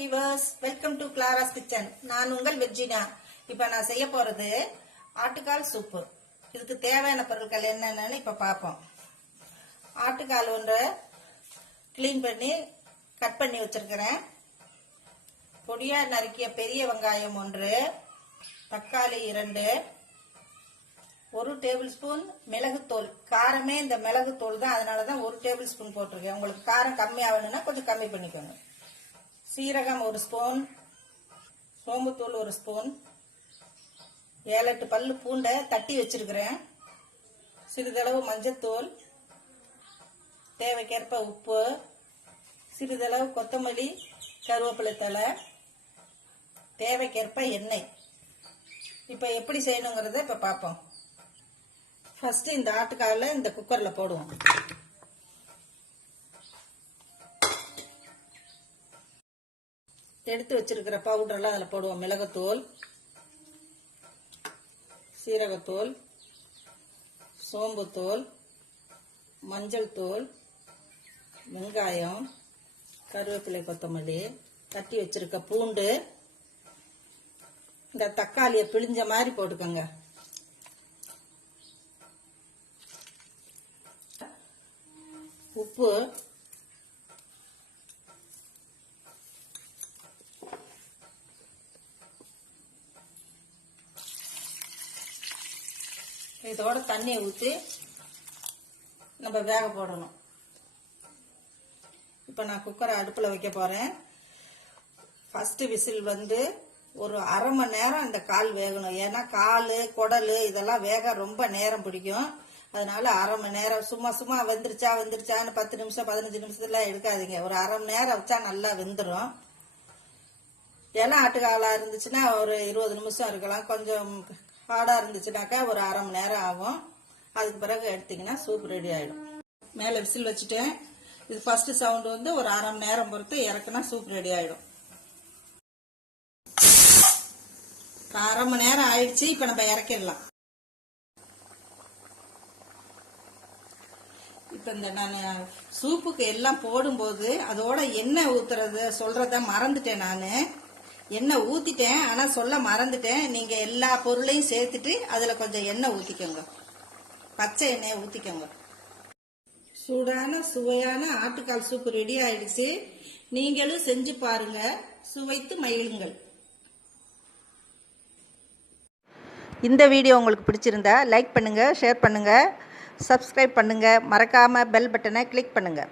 viewers, welcome to clara'skitchen. நான் உங்கள் வெஜ்ஜினா. இப்போ நான் செய்ய போறது ஆட்டுக்கால் சூப்பு. இதுக்கு தேவையான பொருட்கள் என்னென்னன்னு இப்போ பார்ப்போம். ஆட்டுக்கால் ஒன்று க்ளீன் பண்ணி கட் பண்ணி வச்சிருக்கிறேன். பொடியா நறுக்கிய பெரிய வெங்காயம் 1, தக்காளி 2, 1 டேபிள் ஸ்பூன் மிளகுத்தூள். காரமே இந்த மிளகுத்தூள் தான், அதனால தான் 1 டேபிள் ஸ்பூன் போட்டிருக்கேன். உங்களுக்கு காரம் கம்மியாகணும்னா கொஞ்சம் கம்மி பண்ணிக்கோங்க. சீரகம் 1 ஸ்பூன், சோம்புத்தூள் 1 ஸ்பூன், 7-8 பல்லு பூண்டை தட்டி வச்சிருக்கிறேன். சிறிதளவு மஞ்சத்தூள், தேவைக்கேற்ப உப்பு, சிறிதளவு கொத்தமல்லி, கருவேப்பிலை தழை, தேவைக்கேற்ப எண்ணெய். இப்போ எப்படி செய்யணுங்கிறத இப்போ பார்ப்போம். ஃபர்ஸ்ட் இந்த ஆட்டுக்காலில் இந்த குக்கரில் போடுவோம். எடுத்து வச்சிருக்கிற பவுடர்லாம் அதில் போடுவோம். மிளகுத்தூள், சீரகத்தூள், சோம்புத்தூள், மஞ்சள் தூள், வெங்காயம், கருவேப்பிலை, கொத்தமல்லி, தட்டி வச்சிருக்க பூண்டு, இந்த தக்காளியை பிழிஞ்ச மாதிரி போட்டுக்கோங்க. உப்பு, இதோட தண்ணியை ஊற்றி நம்ம வேக போடணும். இப்போ நான் குக்கரை அடுப்பில் வைக்க போகிறேன். ஃபஸ்ட்டு விசில் ஒரு அரை மணி நேரம் இந்த கால் வேகணும். ஏன்னா கால், குடல் இதெல்லாம் வேக ரொம்ப நேரம் பிடிக்கும். அதனால அரை மணி நேரம் சும்மா வெந்துருச்சான்னு 10 நிமிஷம் 15 நிமிஷத்துல எடுக்காதீங்க. ஒரு அரை மணி நேரம் வச்சா நல்லா வெந்துடும். எல்லாம் ஆட்டுக்காலாக இருந்துச்சுன்னா ஒரு 20 நிமிஷம் இருக்கலாம். கொஞ்சம் ஹார்டாக இருந்துச்சுனாக்கா ஒரு அரை மணி நேரம் ஆகும். அதுக்கு பிறகு எடுத்தீங்கன்னா சூப் ரெடி ஆகிடும். மேலே விசில் வச்சுட்டேன். இது ஃபர்ஸ்ட் சவுண்டு ஒரு அரை மணி நேரம் பொறுத்து இறக்குனா சூப் ரெடி ஆகிடும். அரை மணி நேரம் ஆயிடுச்சு. இப்போ நம்ம இறக்கிடலாம். இப்போ இந்த நான் சூப்புக்கு எல்லாம் போடும்போது அதோட எண்ணெய் ஊத்துறது சொல்றத மறந்துட்டேன். நான் எண்ணெய் ஊத்திட்டேன், ஆனா சொல்ல மறந்துட்டேன். நீங்க எல்லா பொருளையும் சேர்த்துட்டு அதுல கொஞ்சம் எண்ணெய் ஊத்திக்கோங்க. பச்சை எண்ணெயை ஊத்திக்கோங்க. சூடான சுவையான ஆட்டுக்கால் சூப்பு ரெடி ஆயிடுச்சு. நீங்களும் செஞ்சு பாருங்க, சுவைத்து மகிழுங்கள். இந்த வீடியோ உங்களுக்கு பிடிச்சிருந்தா லைக் பண்ணுங்க, ஷேர் பண்ணுங்க, சப்ஸ்கிரைப் பண்ணுங்க, மறக்காம பெல் பட்டனை கிளிக் பண்ணுங்க.